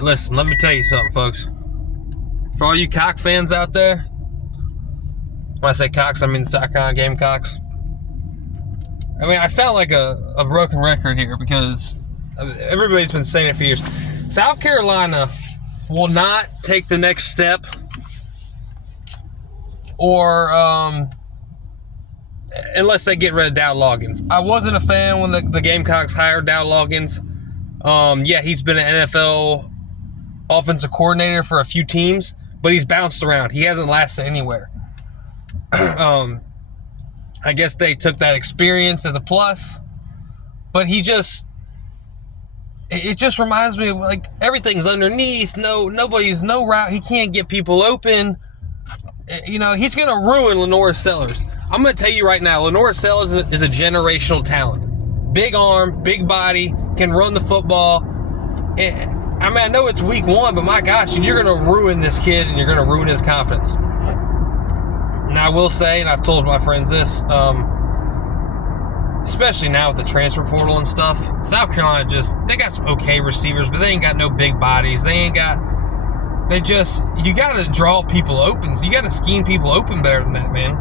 right, listen, let me tell you something, folks. For all you cock fans out there, when I say cocks, I mean the South Carolina Gamecocks. I mean, I sound like a broken record here because everybody's been saying it for years. South Carolina will not take the next step or unless they get rid of Dowell Loggains. I wasn't a fan when the Gamecocks hired Dowell Loggains. Yeah, he's been an NFL offensive coordinator for a few teams, but he's bounced around. He hasn't lasted anywhere. I guess they took that experience as a plus, but it just reminds me of like everything's underneath. No route. He can't get people open. You know, he's going to ruin Lanorris Sellers. I'm going to tell you right now, Lanorris Sellers is a generational talent. Big arm, big body, can run the football. I mean, I know it's week one, but my gosh, you're going to ruin this kid and you're going to ruin his confidence. And I will say, and I've told my friends this, especially now with the transfer portal and stuff, South Carolina they got some okay receivers, but they ain't got no big bodies. You got to draw people open. So you got to scheme people open better than that, man.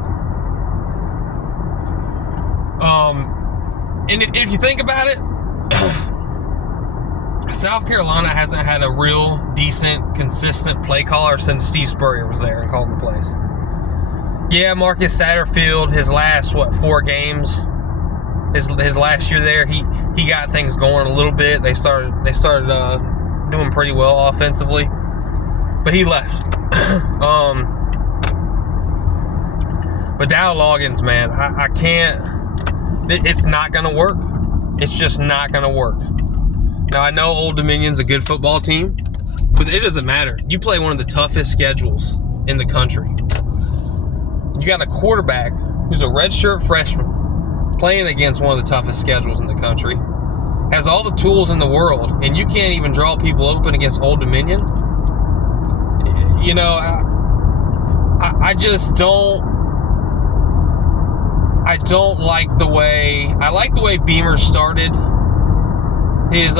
And if you think about it, South Carolina hasn't had a real decent, consistent play caller since Steve Spurrier was there and calling the plays. Yeah, Marcus Satterfield, his last, 4 games, his last year there, he got things going a little bit. They started doing pretty well offensively, but he left. But Dowell Loggains, man, I can't. It's not going to work. It's just not going to work. Now, I know Old Dominion's a good football team, but it doesn't matter. You play one of the toughest schedules in the country. You got a quarterback who's a redshirt freshman playing against one of the toughest schedules in the country, has all the tools in the world, and you can't even draw people open against Old Dominion. You know, I just don't. I don't like the way. I like the way Beamer started his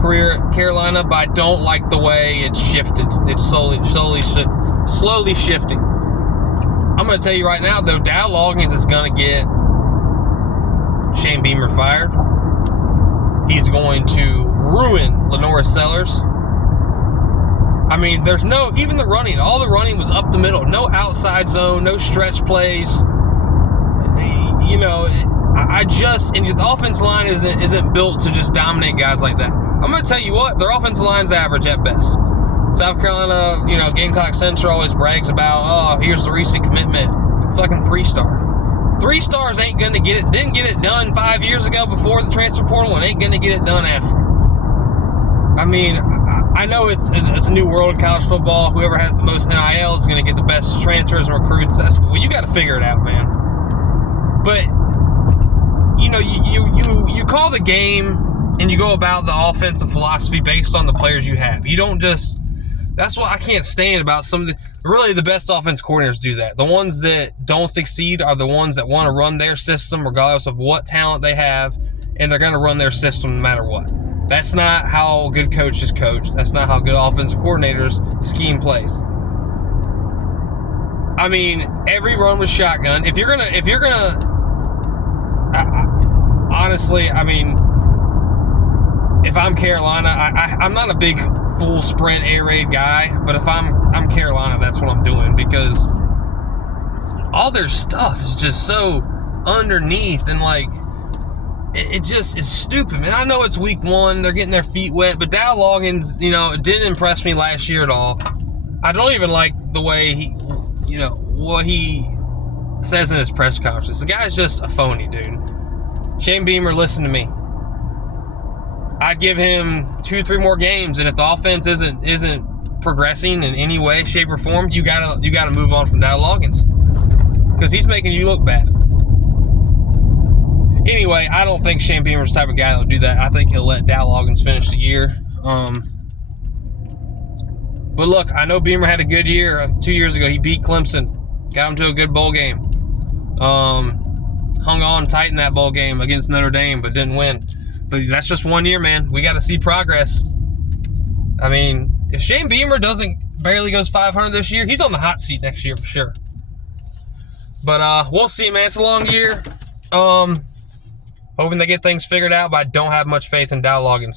career at Carolina, but I don't like the way it shifted. It's slowly shifting. I'm going to tell you right now, though, Dowell Loggains is going to get Shane Beamer fired. He's going to ruin Lanorris Sellers. I mean, there's even the running. All the running was up the middle. No outside zone, no stretch plays. You know, and the offensive line isn't built to just dominate guys like that. I'm going to tell you what, their offensive line's average at best. South Carolina, you know, Gamecock Central always brags about, oh, here's the recent commitment. Fucking 3-star. 3 stars didn't get it done 5 years ago before the transfer portal and ain't going to get it done after. I mean, I know it's a new world in college football. Whoever has the most NIL is going to get the best transfers and recruits. Well, you got to figure it out, man. But, you know, you call the game and you go about the offensive philosophy based on the players you have. You don't just... That's what I can't stand about really the best offense coordinators do that. The ones that don't succeed are the ones that want to run their system regardless of what talent they have, and they're going to run their system no matter what. That's not how good coaches coach. That's not how good offensive coordinators scheme plays. I mean, every run was shotgun. If you're gonna, honestly, I mean, if I'm Carolina, I'm not a big full sprint air raid guy, but if I'm Carolina, that's what I'm doing because all their stuff is just so underneath and like it just is stupid, man. I know it's week one, they're getting their feet wet, but Dowell Loggains, you know, it didn't impress me last year at all. I don't even like the way what he says in his press conference. The guy's just a phony, dude. Shane Beamer, listen to me. I'd give him 2-3 more games, and if the offense isn't progressing in any way, shape, or form, you gotta move on from Dowell Loggains because he's making you look bad. Anyway, I don't think Shane Beamer's the type of guy that'll do that. I think he'll let Dowell Loggains finish the year. But look, I know Beamer had a good year 2 years ago. He beat Clemson, got him to a good bowl game. Hung on tight in that bowl game against Notre Dame, but didn't win. But that's just 1 year, man. We got to see progress. I mean, if Shane Beamer barely goes 500 this year, he's on the hot seat next year for sure. But we'll see, man. It's a long year. Hoping they get things figured out, but I don't have much faith in Dowell Loggains.